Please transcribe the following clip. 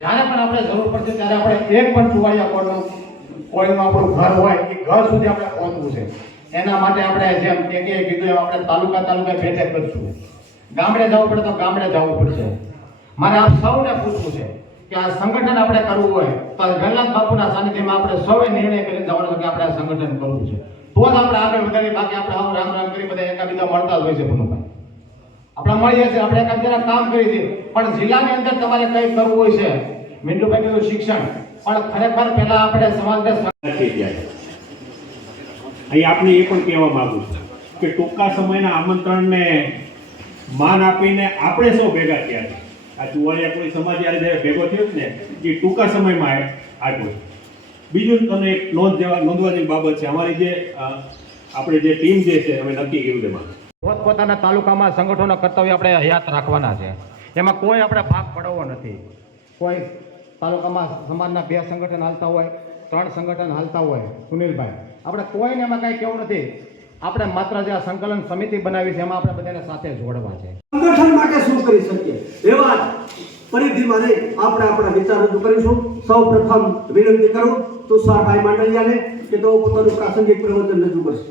જ્યારે પણ આપણે જરૂર પડશે ત્યારે આપણે એક પણ ચુવાડિયા કોઈનું આપણું ઘર હોય એ ઘર સુધી આપણે પહોંચવું છે। એના માટે આપણે જેમ કે કીધું એમ આપણે તાલુકા બેઠક કરશું, ગામડે જવું પડે તો ગામડે જવું પડશે। મારે આપ સૌને પૂછવું છે કે આ સંગઠન આપણે કરવું હોય તો વેલનાથ બાપુના સાનિધ્યમાં આપણે સૌએ નિર્ણય કરીને જવાનું છે કે આપણે આ સંગઠન કરવું છે, તો જ આપણે આગળ વધારીએ। બાકી આપણે આવું રામ કરી બધા એકાબીજા મળતા જ હોય છે ભનુભાઈ, આપણે મળીએ છીએ, આપણે એકાબીજાના કામ કરી છીએ, પણ જિલ્લાની અંદર તમારે કંઈ કરવું હોય છે, મિંટુભાઈ કીધું શિક્ષણ, પણ ખરેખર પહેલા આપણે સમાજને થઈ જાય। અહીં આપણે એ પણ કહેવા માંગુ છું કે ટૂંકા સમયના આમંત્રણને માન આપીને આપણે સૌ ભેગા થયા છે। આ ચુવાડિયા કોઈ સમાજ જ્યારે ભેગો થયો છે ને એ ટૂંકા સમયમાં આવ્યો છે। બીજું તમને એક નોંધવા જેવી બાબત છે, અમારી જે આપણે જે ટીમ જે છે અમે નક્કી કર્યું એમાં પોતપોતાના તાલુકામાં સંગઠનો કર્તવ્ય આપણે હયાત રાખવાના છે, એમાં કોઈ આપણે ભાગ પડાવવો નથી। કોઈ તાલુકામાં સમાજના 2 સંગઠન હાલતા હોય, 3 સંગઠન હાલતા હોય, સુનિલભાઈ આપણે કોઈને એમાં કાંઈ કેવું નથી, આપણે માત્ર જે આ સંકલન સમિતિ બનાવી છે એમાં આપણે બધાને સાથે જોડવા છે। સંગઠન માટે શું કરી શકીએ એવા પરિધિમાં રહી આપણે આપણા વિચાર રજૂ કરીશું। સૌ પ્રથમ વિનંતી કરું તુષારભાઈ માંડલિયાને કે તેઓ પોતાનું પ્રાસંગિક પ્રવચન રજૂ કરશે।